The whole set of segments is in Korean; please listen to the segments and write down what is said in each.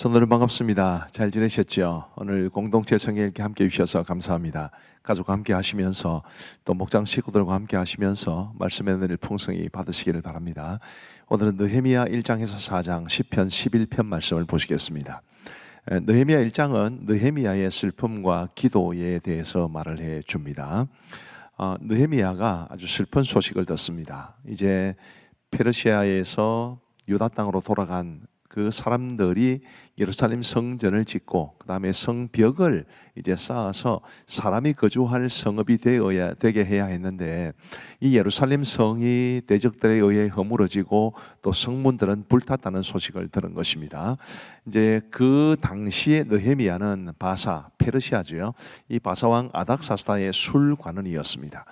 성도님 반갑습니다. 잘 지내셨죠? 오늘 공동체 성경읽기 함께 해주셔서 감사합니다. 가족과 함께 하시면서 또 목장 식구들과 함께 하시면서 말씀의 은혜를 풍성히 받으시기를 바랍니다. 오늘은 느헤미야 1장에서 4장 10편 11편 말씀을 보시겠습니다. 느헤미야 1장은 느헤미야의 슬픔과 기도에 대해서 말을 해줍니다. 느헤미야가 아주 슬픈 소식을 듣습니다. 이제 페르시아에서 유다 땅으로 돌아간 그 사람들이 예루살렘 성전을 짓고 그 다음에 성벽을 이제 쌓아서 사람이 거주할 성읍이 되게 해야 했는데, 이 예루살렘 성이 대적들에 의해 허물어지고 또 성문들은 불탔다는 소식을 들은 것입니다. 이제 그 당시에 느헤미야는 페르시아죠. 이 바사왕 아닥사스다의 술관원이었습니다.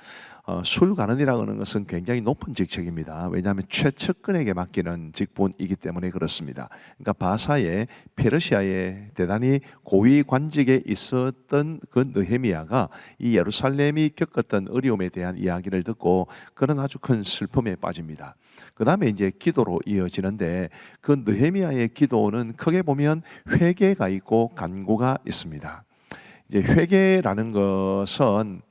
술관원이라고 하는 것은 굉장히 높은 직책입니다. 왜냐하면 최측근에게 맡기는 직분이기 때문에 그렇습니다. 그러니까 페르시아의 대단히 고위 관직에 있었던 그 느헤미야가 이 예루살렘이 겪었던 어려움에 대한 이야기를 듣고 그는 아주 큰 슬픔에 빠집니다. 그 다음에 이제 기도로 이어지는데, 그 느헤미야의 기도는 크게 보면 회개가 있고 간구가 있습니다. 이제 회개라는 것은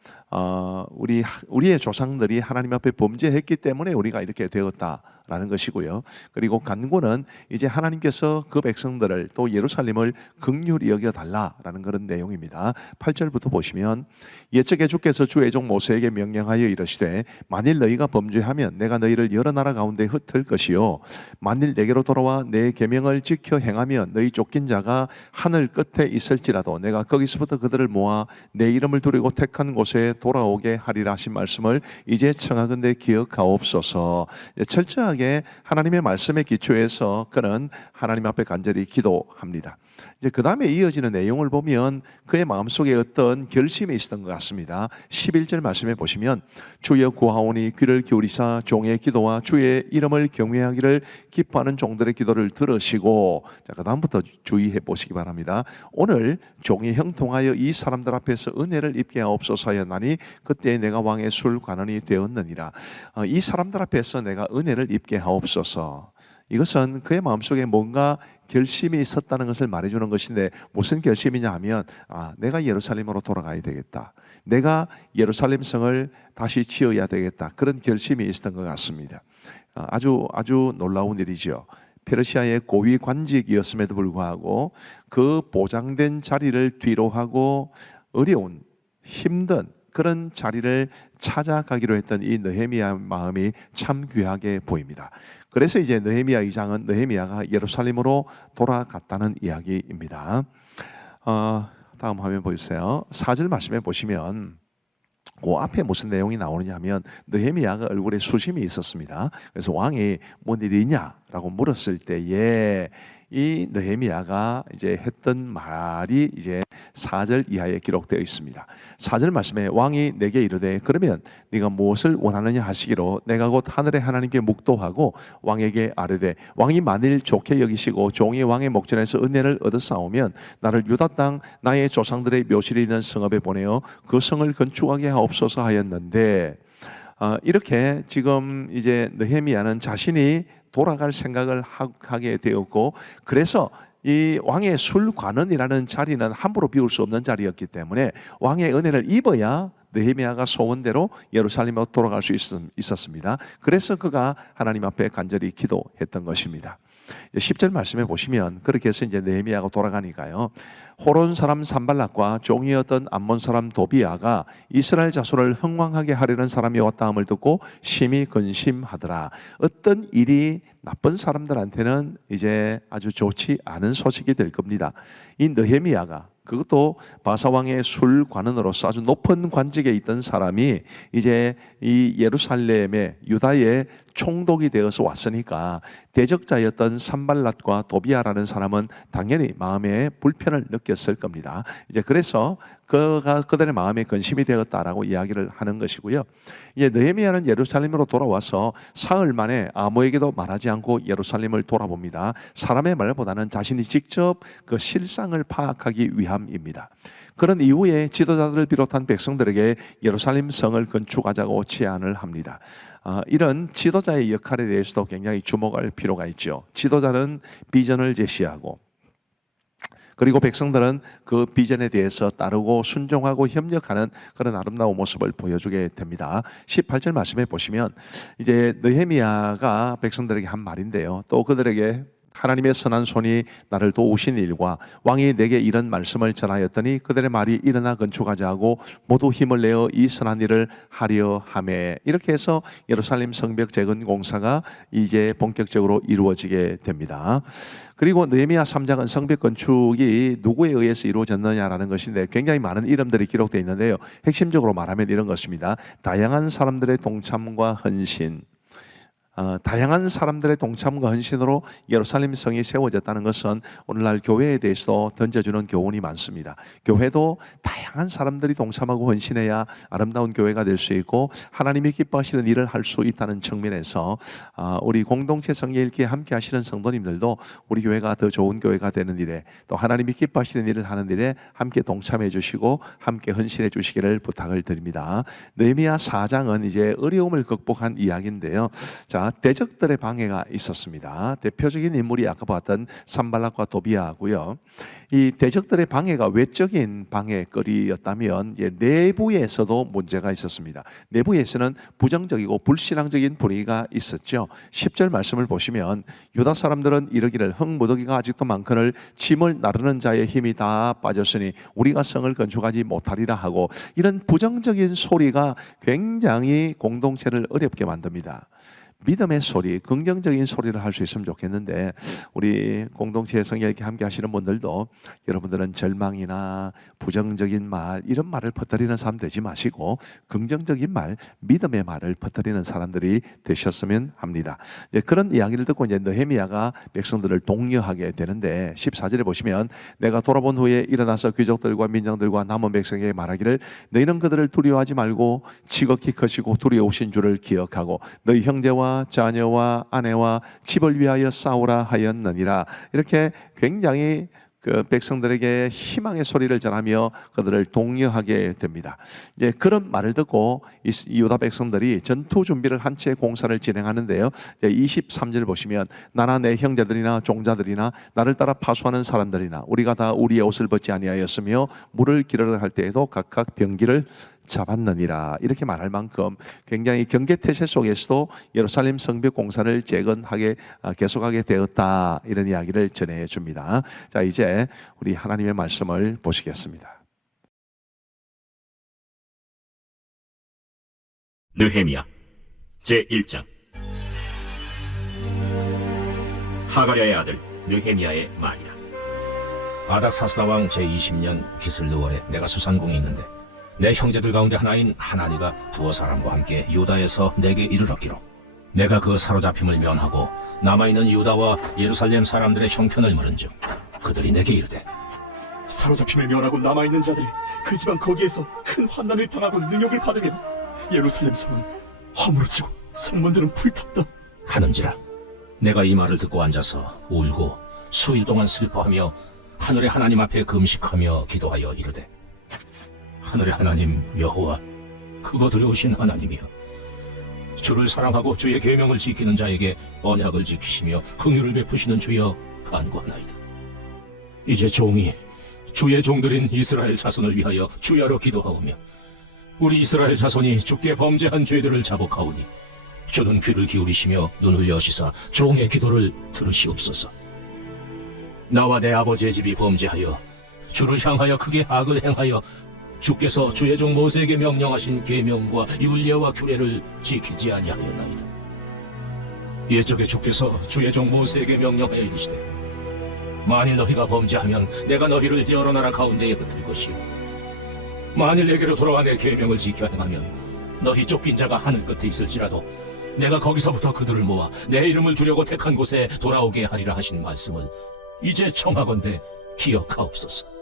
우리의 조상들이 하나님 앞에 범죄했기 때문에 우리가 이렇게 되었다라는 것이고요. 그리고 간구는 이제 하나님께서 그 백성들을 또 예루살렘을 긍휼히 여겨달라라는 그런 내용입니다. 8절부터 보시면, 옛적에 주께서 주의 종 모세에게 명령하여 이르시되 만일 너희가 범죄하면 내가 너희를 여러 나라 가운데 흩을 것이요 만일 내게로 돌아와 내 계명을 지켜 행하면 너희 쫓긴 자가 하늘 끝에 있을지라도 내가 거기서부터 그들을 모아 내 이름을 두르고 택한 곳에 돌아오게 하리라 하신 말씀을 이제 청하건대 기억하옵소서. 철저하게 하나님의 말씀에 기초해서 그는 하나님 앞에 간절히 기도합니다. 이제 그 다음에 이어지는 내용을 보면 그의 마음속에 어떤 결심이 있었던 것 같습니다. 11절 말씀에 보시면, 주여 구하오니 귀를 기울이사 종의 기도와 주의 이름을 경외하기를 기뻐하는 종들의 기도를 들으시고, 자, 그 다음부터 주의해 보시기 바랍니다. 오늘 종이 형통하여 이 사람들 앞에서 은혜를 입게 하옵소서 하였나니 그때 내가 왕의 술관원이 되었느니라. 이 사람들 앞에서 내가 은혜를 입게 하옵소서. 이것은 그의 마음속에 뭔가 결심이 있었다는 것을 말해주는 것인데, 무슨 결심이냐 하면 내가 예루살렘으로 돌아가야 되겠다, 내가 예루살렘 성을 다시 지어야 되겠다, 그런 결심이 있었던 것 같습니다. 아주 놀라운 일이죠. 페르시아의 고위 관직이었음에도 불구하고 그 보장된 자리를 뒤로 하고 어려운 힘든 그런 자리를 찾아가기로 했던 이 느헤미야 마음이 참 귀하게 보입니다. 그래서 이제 느헤미야 2장은 느헤미야가 예루살렘으로 돌아갔다는 이야기입니다. 다음 화면 보여주세요. 4절 말씀에 보시면 그 앞에 무슨 내용이 나오느냐 하면, 느헤미야가 얼굴에 수심이 있었습니다. 그래서 왕이 뭔 일이 있냐라고 물었을 때에 이 느헤미야가 이제 했던 말이 이제 4절 이하에 기록되어 있습니다. 4절 말씀에 왕이 내게 이르되 그러면 네가 무엇을 원하느냐 하시기로 내가 곧 하늘의 하나님께 묵도하고 왕에게 아뢰되 왕이 만일 좋게 여기시고 종이 왕의 목전에서 은혜를 얻어싸우면 나를 유다 땅 나의 조상들의 묘실이 있는 성읍에 보내어 그 성을 건축하게 하옵소서 하였는데, 이렇게 지금 이제 느헤미야는 자신이 돌아갈 생각을 하게 되었고, 그래서 이 왕의 술관원이라는 자리는 함부로 비울 수 없는 자리였기 때문에 왕의 은혜를 입어야 느헤미야가 소원대로 예루살렘으로 돌아갈 수 있었습니다. 그래서 그가 하나님 앞에 간절히 기도했던 것입니다. 10절 말씀해 보시면, 그렇게 해서 이제 느헤미야가 돌아가니까요, 호론 사람 산발락과 종이었던 암몬 사람 도비아가 이스라엘 자손을 흥왕하게 하려는 사람이 왔다 함을 듣고 심히 근심하더라. 어떤 일이 나쁜 사람들한테는 이제 아주 좋지 않은 소식이 될 겁니다. 이 느헤미야가, 그것도 바사왕의 술관원으로서 아주 높은 관직에 있던 사람이 이제 이 예루살렘의 유다의 총독이 되어서 왔으니까 대적자였던 산발랏과 도비아라는 사람은 당연히 마음에 불편을 느꼈을 겁니다. 이제 그래서 그들의 마음에 근심이 되었다라고 이야기를 하는 것이고요. 이제 느헤미야는 예루살렘으로 돌아와서 사흘 만에 아무에게도 말하지 않고 예루살렘을 돌아봅니다. 사람의 말보다는 자신이 직접 그 실상을 파악하기 위함입니다. 그런 이후에 지도자들을 비롯한 백성들에게 예루살렘 성을 건축하자고 제안을 합니다. 이런 지도자의 역할에 대해서도 굉장히 주목할 필요가 있죠. 지도자는 비전을 제시하고 그리고 백성들은 그 비전에 대해서 따르고 순종하고 협력하는 그런 아름다운 모습을 보여주게 됩니다. 18절 말씀해 보시면 이제 느헤미야가 백성들에게 한 말인데요. 또 그들에게 하나님의 선한 손이 나를 도우신 일과 왕이 내게 이런 말씀을 전하였더니 그들의 말이 일어나 건축하자 하고 모두 힘을 내어 이 선한 일을 하려 하매, 이렇게 해서 예루살렘 성벽 재건 공사가 이제 본격적으로 이루어지게 됩니다. 그리고 느헤미야 3장은 성벽 건축이 누구에 의해서 이루어졌느냐라는 것인데 굉장히 많은 이름들이 기록되어 있는데요. 핵심적으로 말하면 이런 것입니다. 다양한 사람들의 동참과 헌신, 다양한 사람들의 동참과 헌신으로 예루살렘 성이 세워졌다는 것은 오늘날 교회에 대해서 던져주는 교훈이 많습니다. 교회도 다양한 사람들이 동참하고 헌신해야 아름다운 교회가 될 수 있고 하나님이 기뻐하시는 일을 할 수 있다는 측면에서 우리 공동체 성령 읽기에 함께 하시는 성도님들도 우리 교회가 더 좋은 교회가 되는 일에, 또 하나님이 기뻐하시는 일을 하는 일에 함께 동참해 주시고 함께 헌신해 주시기를 부탁을 드립니다. 느헤미야 4장은 이제 어려움을 극복한 이야기인데요. 자, 대적들의 방해가 있었습니다. 대표적인 인물이 아까 봤던 산발락과 도비아고요. 이 대적들의 방해가 외적인 방해거리였다면 내부에서도 문제가 있었습니다. 내부에서는 부정적이고 불신앙적인 분위기가 있었죠. 10절 말씀을 보시면 유다 사람들은 이르기를 흙무더기가 아직도 많거늘 짐을 나르는 자의 힘이 다 빠졌으니 우리가 성을 건축하지 못하리라 하고, 이런 부정적인 소리가 굉장히 공동체를 어렵게 만듭니다. 믿음의 소리, 긍정적인 소리를 할 수 있으면 좋겠는데 우리 공동체 성령 이렇게 함께 하시는 분들도 여러분들은 절망이나 부정적인 말, 이런 말을 퍼뜨리는 사람 되지 마시고 긍정적인 말, 믿음의 말을 퍼뜨리는 사람들이 되셨으면 합니다. 그런 이야기를 듣고 이제 느헤미야가 백성들을 독려하게 되는데 14절에 보시면 내가 돌아본 후에 일어나서 귀족들과 민정들과 남은 백성에게 말하기를 너희는 그들을 두려워하지 말고 지극히 크시고 두려우신 줄을 기억하고 너희 형제와 자녀와 아내와 집을 위하여 싸우라 하였느니라. 이렇게 굉장히 그 백성들에게 희망의 소리를 전하며 그들을 독려하게 됩니다. 이제 그런 말을 듣고 이 유다 백성들이 전투 준비를 한 채 공사를 진행하는데요. 이제 23절 보시면 나나 내 형제들이나 종자들이나 나를 따라 파수하는 사람들이나 우리가 다 우리의 옷을 벗지 아니하였으며 물을 기르러 할 때에도 각각 병기를 잡았느니라. 이렇게 말할 만큼 굉장히 경계태세 속에서도 예루살렘 성벽 공사를 재건하게 계속하게 되었다, 이런 이야기를 전해 줍니다. 자, 이제 우리 하나님의 말씀을 보시겠습니다. 느헤미야 제1장. 하가랴의 아들 느헤미야의 말이라. 아닥사스다 왕 제20년 기슬르월에 내가 수산궁에 있는데 내 형제들 가운데 하나인 하나니가 두어 사람과 함께 유다에서 내게 이르렀기로 내가 그 사로잡힘을 면하고 남아있는 유다와 예루살렘 사람들의 형편을 물은즉 그들이 내게 이르되 사로잡힘을 면하고 남아있는 자들이 그 지방 거기에서 큰 환난을 당하고 능욕을 받으면 예루살렘 성은 허물어지고 성문들은 불탔다 하는지라. 내가 이 말을 듣고 앉아서 울고 수일 동안 슬퍼하며 하늘의 하나님 앞에 금식하며 기도하여 이르되 하늘의 하나님 여호와, 크고 두려우신 하나님이여, 주를 사랑하고 주의 계명을 지키는 자에게 언약을 지키시며 긍휼을 베푸시는 주여 간구하나이다. 이제 종이 주의 종들인 이스라엘 자손을 위하여 주야로 기도하오며 우리 이스라엘 자손이 주께 범죄한 죄들을 자복하오니 주는 귀를 기울이시며 눈을 여시사 종의 기도를 들으시옵소서. 나와 내 아버지의 집이 범죄하여 주를 향하여 크게 악을 행하여 주께서 주의 종 모세에게 명령하신 계명과 율례와 규례를 지키지 아니하였나이다. 옛적에 주께서 주의 종 모세에게 명령하여 이르시되 만일 너희가 범죄하면 내가 너희를 여러 나라 가운데에 흩을 것이요 만일 내게로 돌아와 내 계명을 지켜 행하면 너희 쫓긴 자가 하늘 끝에 있을지라도 내가 거기서부터 그들을 모아 내 이름을 두려고 택한 곳에 돌아오게 하리라 하신 말씀을 이제 청하건대 기억하옵소서.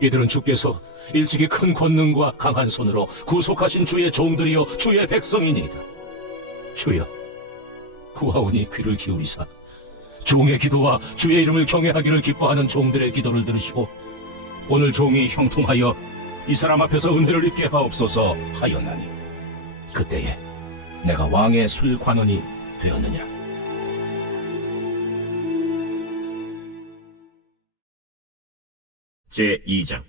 이들은 주께서 일찍이 큰 권능과 강한 손으로 구속하신 주의 종들이요 주의 백성이니이다. 주여, 구하오니 귀를 기울이사 종의 기도와 주의 이름을 경외하기를 기뻐하는 종들의 기도를 들으시고 오늘 종이 형통하여 이 사람 앞에서 은혜를 입게 하옵소서 하였나니 그때에 내가 왕의 술관원이 되었느니라. 제2장.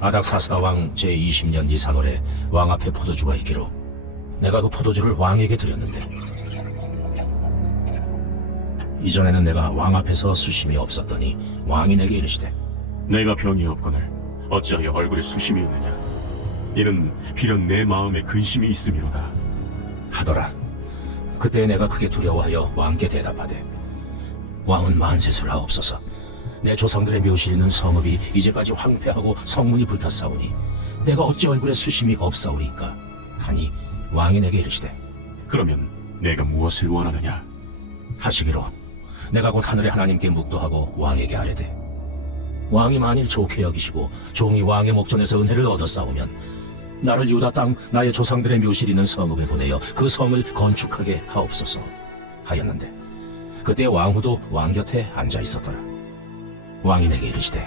아닥사스다 왕 제20년 니산월에 왕 앞에 포도주가 있기로 내가 그 포도주를 왕에게 드렸는데, 이전에는 내가 왕 앞에서 수심이 없었더니 왕이 내게 이르시되, 내가 병이 없거늘 어찌하여 얼굴에 수심이 있느냐? 이는 비련 내 마음에 근심이 있음이로다. 하더라. 그때 내가 크게 두려워하여 왕께 대답하되, 왕은 만세술 하옵소서. 내 조상들의 묘실 있는 성읍이 이제까지 황폐하고 성문이 불탔사오니 내가 어찌 얼굴에 수심이 없사오리까 하니, 왕이 내게 이르시되 그러면 내가 무엇을 원하느냐? 하시기로, 내가 곧 하늘의 하나님께 묵도하고 왕에게 아뢰되, 왕이 만일 좋게 여기시고 종이 왕의 목전에서 은혜를 얻었사오면 나를 유다 땅 나의 조상들의 묘실 있는 성읍에 보내어 그 성을 건축하게 하옵소서 하였는데, 그때 왕후도 왕 곁에 앉아 있었더라. 왕이 내게 이르시되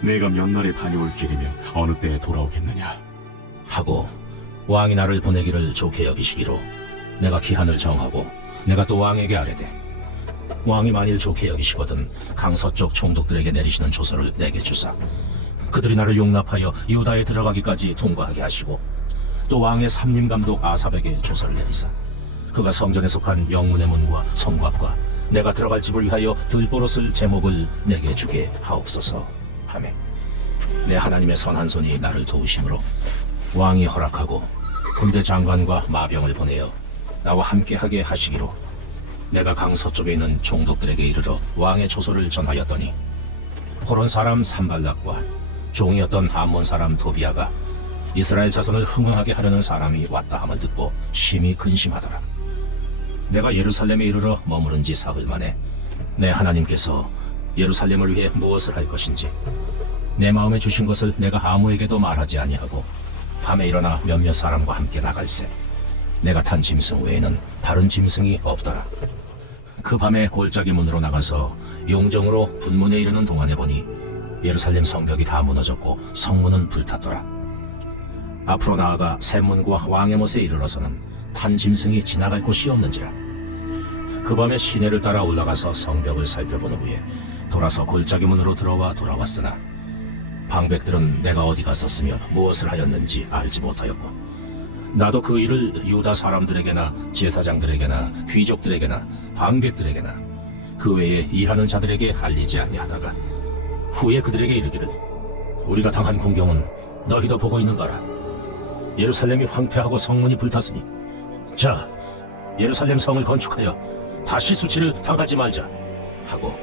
내가 몇 날에 다녀올 길이며 어느 때에 돌아오겠느냐? 하고, 왕이 나를 보내기를 좋게 여기시기로 내가 기한을 정하고, 내가 또 왕에게 아뢰되, 왕이 만일 좋게 여기시거든 강서쪽 총독들에게 내리시는 조서를 내게 주사 그들이 나를 용납하여 유다에 들어가기까지 통과하게 하시고, 또 왕의 삼림감독 아삽에게 조서를 내리사 그가 성전에 속한 영문의 문과 성곽과 내가 들어갈 집을 위하여 들보로 쓸 제목을 내게 주게 하옵소서 하매, 내 하나님의 선한 손이 나를 도우심으로 왕이 허락하고 군대 장관과 마병을 보내어 나와 함께하게 하시기로 내가 강서쪽에 있는 총독들에게 이르러 왕의 조소를 전하였더니, 호론 사람 산발락과 종이었던 암몬 사람 도비아가 이스라엘 자손을 흥황하게 하려는 사람이 왔다 함을 듣고 심히 근심하더라. 내가 예루살렘에 이르러 머무른 지 사흘 만에 내 하나님께서 예루살렘을 위해 무엇을 할 것인지 내 마음에 주신 것을 내가 아무에게도 말하지 아니하고 밤에 일어나 몇몇 사람과 함께 나갈새 내가 탄 짐승 외에는 다른 짐승이 없더라. 그 밤에 골짜기 문으로 나가서 용정으로 분문에 이르는 동안에 보니 예루살렘 성벽이 다 무너졌고 성문은 불탔더라. 앞으로 나아가 샘문과 왕의 못에 이르러서는 탄 짐승이 지나갈 곳이 없는지라. 그 밤에 시내를 따라 올라가서 성벽을 살펴본 후에 돌아서 골짜기 문으로 들어와 돌아왔으나 방백들은 내가 어디 갔었으며 무엇을 하였는지 알지 못하였고, 나도 그 일을 유다 사람들에게나 제사장들에게나 귀족들에게나 방백들에게나 그 외에 일하는 자들에게 알리지 아니하다가 후에 그들에게 이르기를, 우리가 당한 공경은 너희도 보고 있는 바라. 예루살렘이 황폐하고 성문이 불탔으니 자, 예루살렘 성을 건축하여 다시 수치를 당하지 말자 하고,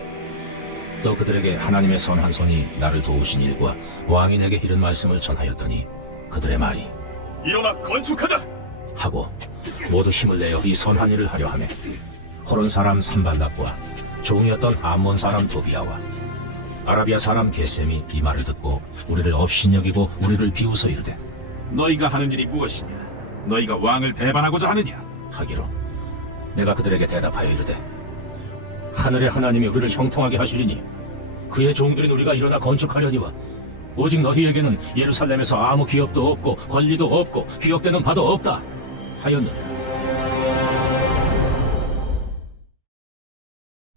또 그들에게 하나님의 선한 손이 나를 도우신 일과 왕이 내게 이른 말씀을 전하였더니, 그들의 말이 일어나 건축하자! 하고 모두 힘을 내어 이 선한 일을 하려 하매, 호론 사람 산발락과 종이었던 암몬 사람 도비아와 아라비아 사람 게셈이 이 말을 듣고 우리를 업신여기고 우리를 비웃어 이르되, 너희가 하는 일이 무엇이냐? 너희가 왕을 배반하고자 하느냐? 하기로, 내가 그들에게 대답하여 이르되, 하늘의 하나님이 우리를 형통하게 하시리니 그의 종들인 우리가 일어나 건축하려니와 오직 너희에게는 예루살렘에서 아무 기업도 없고 권리도 없고 기억되는 바도 없다 하였느니라.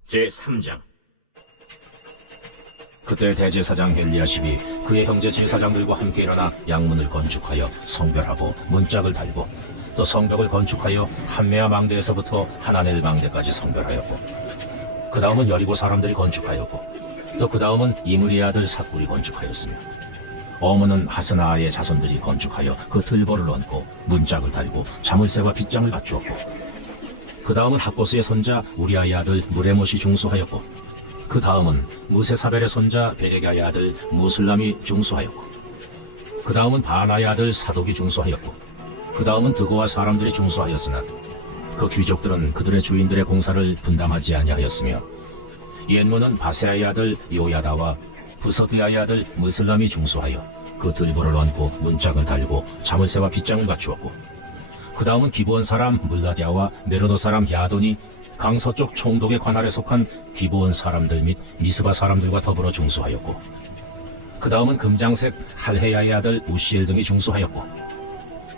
제3장. 그때 대제사장 엘리야십이 그의 형제 제사장들과 함께 일어나 양문을 건축하여 성별하고 문짝을 달고, 또 성벽을 건축하여 한메아 망대에서부터 하나넬 망대까지 성별하였고, 그 다음은 여리고 사람들이 건축하였고, 또 그 다음은 이므리의 아들 삭굴이 건축하였으며, 어문은 하스나아의 자손들이 건축하여 그 들보를 얹고 문짝을 달고 자물쇠와 빗장을 갖추었고, 그 다음은 학보스의 손자 우리아의 아들 무레못이 중수하였고, 그 다음은 무세사벨의 손자 베레가의 아들 무슬람이 중수하였고, 그 다음은 바나의 아들 사독이 중수하였고, 그 다음은 드고와 사람들이 중수하였으나 그 귀족들은 그들의 주인들의 공사를 분담하지 아니하였으며, 옛문은 바세아의 아들 요야다와 부서드야의 아들 무슬람이 중수하여 그 들보를 얹고 문짝을 달고 자물쇠와 빗장을 갖추었고, 그 다음은 기브온 사람 물라디아와 메로노 사람 야돈이 강서쪽 총독의 관할에 속한 기브온 사람들 및 미스바 사람들과 더불어 중수하였고, 그 다음은 금장색 할헤야의 아들 우시엘 등이 중수하였고,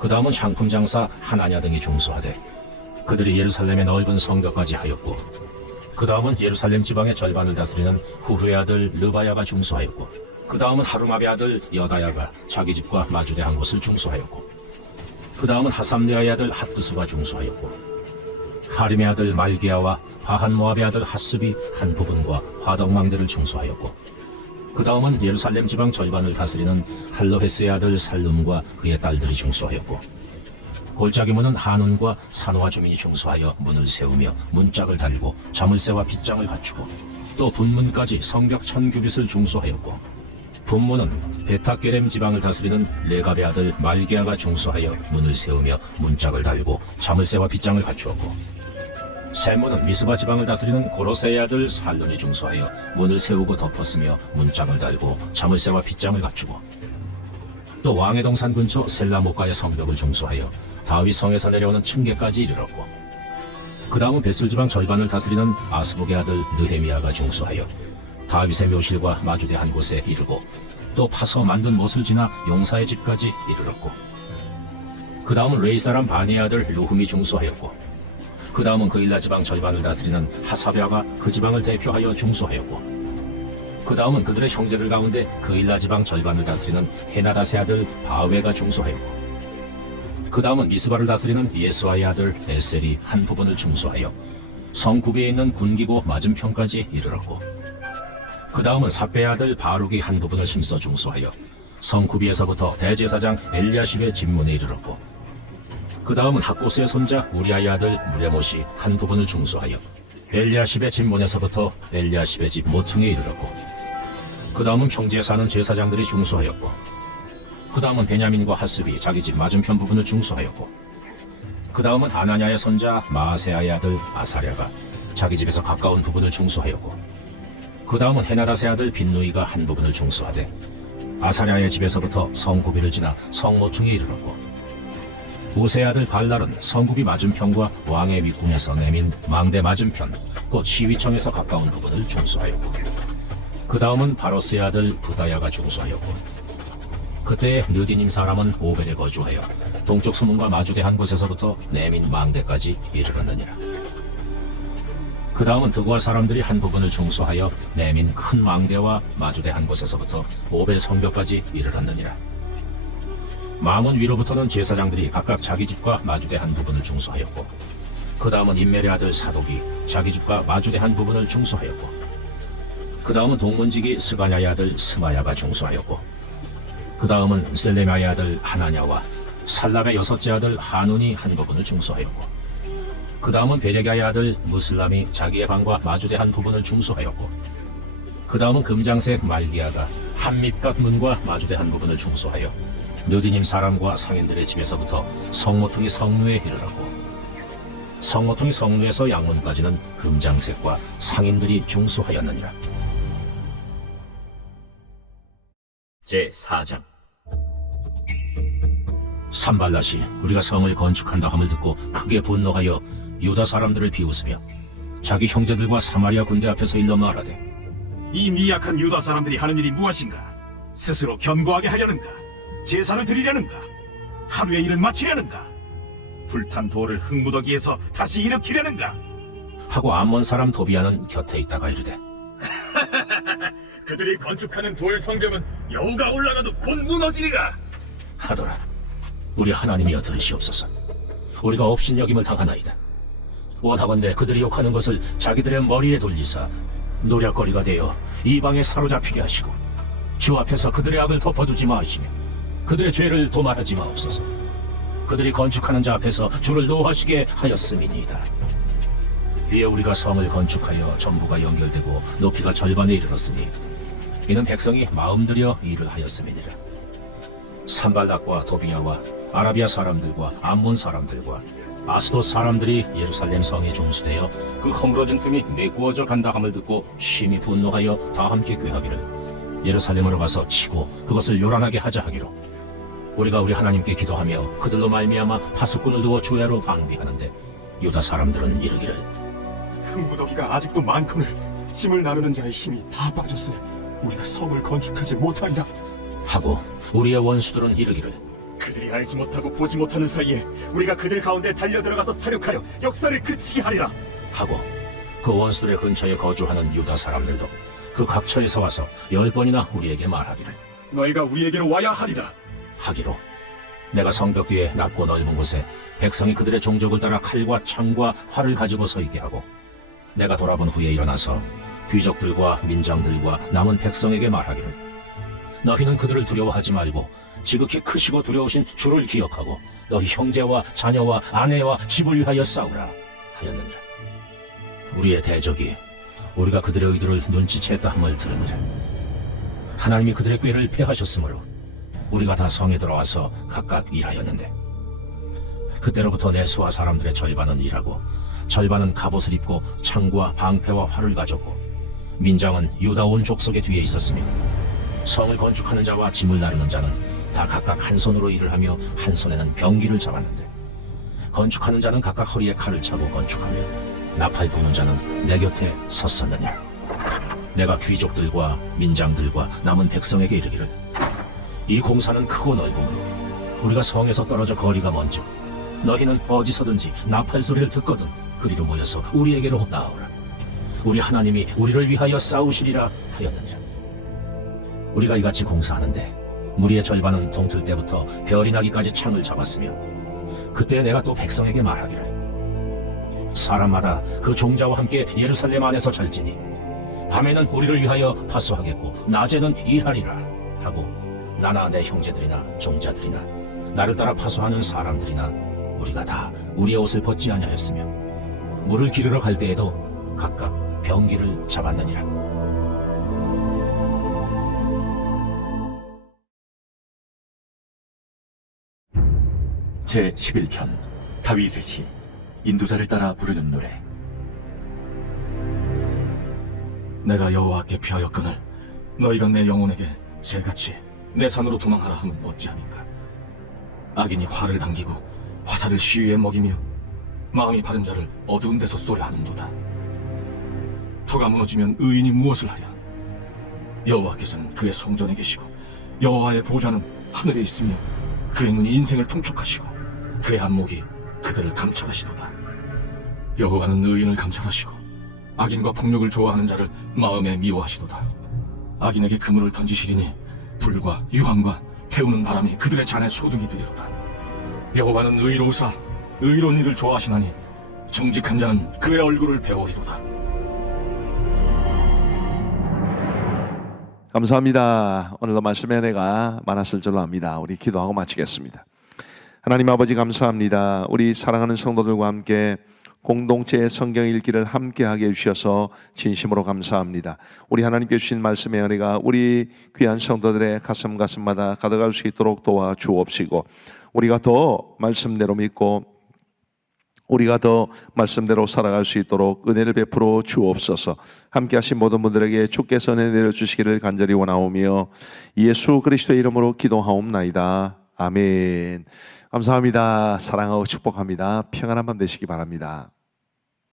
그 다음은 향품 장사 하나냐 등이 중수하되 그들이 예루살렘의 넓은 성벽까지 하였고, 그 다음은 예루살렘 지방의 절반을 다스리는 후르의 아들 르바야가 중수하였고, 그 다음은 하루마의 아들 여다야가 자기 집과 마주대한 곳을 중수하였고, 그 다음은 하삼네아의 아들 핫두스가 중수하였고, 하림의 아들 말기야와 바한 모압의 아들 하스비 한 부분과 화덕망대를 중수하였고, 그 다음은 예루살렘 지방 절반을 다스리는 할로헤스의 아들 살룸과 그의 딸들이 중수하였고, 골짜기 문은 한운과 산호와 주민이 중수하여 문을 세우며 문짝을 달고 자물쇠와 빗장을 갖추고, 또 분문까지 성벽 1000규빗을 중수하였고, 분문은 베타게렘 지방을 다스리는 레갑의 아들 말기야가 중수하여 문을 세우며 문짝을 달고 자물쇠와 빗장을 갖추었고, 샘문은 미스바 지방을 다스리는 고로세의 아들 살론이 중수하여 문을 세우고 덮었으며 문짝을 달고 자물쇠와 빗장을 갖추고, 또 왕의 동산 근처 셀라목가의 성벽을 중수하여 다윗 성에서 내려오는 층계까지 이르렀고, 그 다음은 베슬 지방 절반을 다스리는 아스복의 아들 느헤미야가 중수하여 다윗의 묘실과 마주대한 곳에 이르고, 또 파서 만든 못을 지나 용사의 집까지 이르렀고, 그 다음은 레이 사람 바니의 아들 루훔이 중수하였고, 그 다음은 그일라 지방 절반을 다스리는 하사베아가 그 지방을 대표하여 중수하였고, 그 다음은 그들의 형제들 가운데 그일라 지방 절반을 다스리는 헤나다세 아들 바웨가 중수하였고, 그 다음은 미스바를 다스리는 예수아의 아들 에셀이 한 부분을 중수하여 성 구비에 있는 군기고 맞은편까지 이르렀고, 그 다음은 삽배의 아들 바룩이 한 부분을 심써 중수하여 성 구비에서부터 대제사장 엘리야십의 집문에 이르렀고, 그 다음은 학고스의 손자 우리아의 아들 무레못이 한 부분을 중수하여 엘리야십의 집문에서부터 엘리야십의 집 모퉁이에 이르렀고, 그 다음은 평지에 사는 제사장들이 중수하였고, 그 다음은 베냐민과 하스비 자기 집 맞은편 부분을 중수하였고, 그 다음은 아나냐의 손자 마아세아의 아들 아사랴가 자기 집에서 가까운 부분을 중수하였고, 그 다음은 헤나다세 아들 빈누이가 한 부분을 중수하되 아사랴의 집에서부터 성구비를 지나 성모퉁이에 이르렀고, 우세의 아들 발랄은 성구비 맞은편과 왕의 윗궁에서 내민 망대 맞은편 곧 시위청에서 가까운 부분을 중수하였고, 그 다음은 바로스의 아들 부다야가 중수하였고, 그때에 느디님 사람은 오벨에 거주하여 동쪽 수문과 마주대한 곳에서부터 내민 망대까지 이르렀느니라. 그 다음은 드고아 사람들이 한 부분을 중수하여 내민 큰 망대와 마주대한 곳에서부터 오벨 성벽까지 이르렀느니라. 마문 위로부터는 제사장들이 각각 자기 집과 마주대한 부분을 중수하였고, 그 다음은 임멜의 아들 사독이 자기 집과 마주대한 부분을 중수하였고, 그 다음은 동문지기 스가냐의 아들 스마야가 중수하였고, 그 다음은 셀레마의 아들 하나냐와 살랍의 여섯째 아들 한운이 한 부분을 중수하였고, 그 다음은 베레가의 아들 무슬람이 자기의 방과 마주대한 부분을 중수하였고, 그 다음은 금장색 말기야가 한밑각 문과 마주대한 부분을 중수하여 느디님 사람과 상인들의 집에서부터 성모퉁이 성루에 이르렀고, 성모퉁이 성루에서 양문까지는 금장색과 상인들이 중수하였느니라. 제4장. 산발랏이 우리가 성을 건축한다 함을 듣고 크게 분노하여 유다 사람들을 비웃으며 자기 형제들과 사마리아 군대 앞에서 일러 말하되, 이 미약한 유다 사람들이 하는 일이 무엇인가? 스스로 견고하게 하려는가? 제사를 드리려는가? 하루의 일을 마치려는가? 불탄 돌을 흙무더기에서 다시 일으키려는가? 하고 암몬 사람 도비아는 곁에 있다가 이르되, 그들이 건축하는 돌 성벽은 여우가 올라가도 곧 무너지리라. 하더라. 우리 하나님이여 들으시옵소서. 우리가 업신여김을 당하나이다. 원하건대 그들이 욕하는 것을 자기들의 머리에 돌리사 노략거리가 되어 이방에 사로잡히게 하시고, 주 앞에서 그들의 악을 덮어두지 마시며 그들의 죄를 도말하지 마옵소서. 그들이 건축하는 자 앞에서 주를 노하시게 하였음이니이다. 이에 우리가 성을 건축하여 전부가 연결되고 높이가 절반에 이르렀으니 이는 백성이 마음들여 일을 하였음이니라. 산발락과 도비야와 아라비아 사람들과 암몬 사람들과 아스돗 사람들이 예루살렘 성에 중수되어 그 허물어진 틈이 메꾸어져 간다 함을 듣고 심히 분노하여 다 함께 꾀하기를 예루살렘으로 가서 치고 그것을 요란하게 하자 하기로, 우리가 우리 하나님께 기도하며 그들로 말미암아 파수꾼을 두어 주야로 방비하는데 유다 사람들은 이르기를, 흙무더기가 아직도 많거늘 짐을 나르는 자의 힘이 다 빠졌으니 우리가 성을 건축하지 못하리라. 하고 우리의 원수들은 이르기를, 그들이 알지 못하고 보지 못하는 사이에 우리가 그들 가운데 달려 들어가서 사륙하여 역사를 그치게 하리라. 하고 그 원수들의 근처에 거주하는 유다 사람들도 그 각처에서 와서 10번이나 우리에게 말하기를 너희가 우리에게로 와야 하리라. 하기로 내가 성벽 뒤에 낮고 넓은 곳에 백성이 그들의 종족을 따라 칼과 창과 활을 가지고 서 있게 하고 내가 돌아본 후에 일어나서 귀족들과 민장들과 남은 백성에게 말하기를 너희는 그들을 두려워하지 말고 지극히 크시고 두려우신 주를 기억하고 너희 형제와 자녀와 아내와 집을 위하여 싸우라 하였느니라. 우리의 대적이 우리가 그들의 의도를 눈치챘다 함을 들으니라. 하나님이 그들의 꾀를 패하셨으므로 우리가 다 성에 들어와서 각각 일하였는데 그때로부터 내 수하 사람들의 절반은 일하고 절반은 갑옷을 입고 창과 방패와 활을 가졌고 민장은 유다 온 족속의 뒤에 있었으며 성을 건축하는 자와 짐을 나르는 자는 다 각각 한 손으로 일을 하며 한 손에는 병기를 잡았는데 건축하는 자는 각각 허리에 칼을 차고 건축하며 나팔 부는 자는 내 곁에 섰었느냐. 내가 귀족들과 민장들과 남은 백성에게 이르기를 이 공사는 크고 넓으므로 우리가 성에서 떨어져 거리가 먼저 너희는 어디서든지 나팔 소리를 듣거든 그리로 모여서 우리에게로 나오라. 우리 하나님이 우리를 위하여 싸우시리라 하였느니라. 우리가 이같이 공사하는데 무리의 절반은 동틀 때부터 별이 나기까지 창을 잡았으며 그때 내가 또 백성에게 말하기를 사람마다 그 종자와 함께 예루살렘 안에서 잘지니 밤에는 우리를 위하여 파수하겠고 낮에는 일하리라 하고 나나 내 형제들이나 종자들이나 나를 따라 파수하는 사람들이나 우리가 다 우리의 옷을 벗지 아니하였으며 물을 기르러 갈 때에도 각각 병기를 잡았느니라. 제 11편 다윗의 시 인도자를 따라 부르는 노래. 내가 여호와께 피하였거늘 너희가 내 영혼에게 새같이 내 산으로 도망하라 하면 어찌합니까? 악인이 활을 당기고 화살을 시위에 먹이며 마음이 바른 자를 어두운 데서 쏘려 하는도다. 터가 무너지면 의인이 무엇을 하랴? 여호와께서는 그의 성전에 계시고 여호와의 보좌는 하늘에 있으며 그의 눈이 인생을 통촉하시고 그의 안목이 그들을 감찰하시도다. 여호와는 의인을 감찰하시고 악인과 폭력을 좋아하는 자를 마음에 미워하시도다. 악인에게 그물을 던지시리니 불과 유황과 태우는 바람이 그들의 잔에 소득이 되리로다. 여호와는 의로우사 의로운 일을 좋아하시나니 정직한 자는 그의 얼굴을 배우리로다. 감사합니다. 오늘도 말씀의 은혜가 많았을 줄로 압니다. 우리 기도하고 마치겠습니다. 하나님 아버지 감사합니다. 우리 사랑하는 성도들과 함께 공동체의 성경 읽기를 함께하게 해주셔서 진심으로 감사합니다. 우리 하나님께 주신 말씀의 은혜가 우리 귀한 성도들의 가슴마다 가득할 수 있도록 도와주옵시고 우리가 더 말씀대로 믿고 우리가 더 말씀대로 살아갈 수 있도록 은혜를 베풀어 주옵소서. 함께 하신 모든 분들에게 주께서 은혜 내려주시기를 간절히 원하오며 예수 그리스도의 이름으로 기도하옵나이다. 아멘. 감사합니다. 사랑하고 축복합니다. 평안한 밤 되시기 바랍니다.